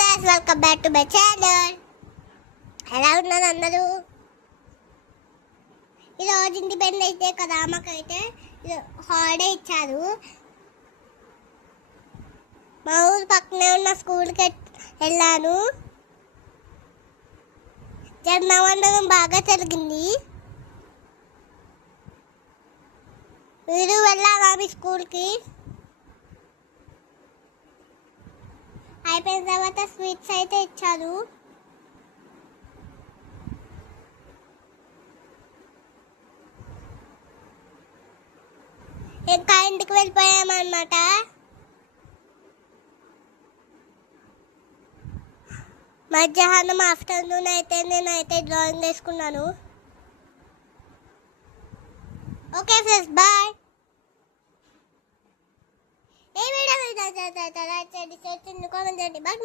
Friends, welcome back to my channel. ఎలా ఉన్నారు అందరూ? ఈరోజు ఇండిపెండెన్స్ డే కదా, మాకైతే హాలిడే ఇచ్చారు. మా ఊరు పక్కనే ఉన్న స్కూల్కి వెళ్ళాను. జన్మవందనం బాగా జరిగింది. మీరు వెళ్ళారా మీ స్కూల్కి? అయిపోయిన తర్వాత స్వీట్స్ అయితే ఇచ్చారు. ఇంకా ఇంటికి వెళ్ళిపోయామన్నమాట. మధ్యాహ్నం ఆఫ్టర్నూన్ అయితే నేనైతే డ్రాయింగ్ వేసుకున్నాను. Okay friends, bye. ఏ వీడియో కామెంట్ చేయండి, బాయ్.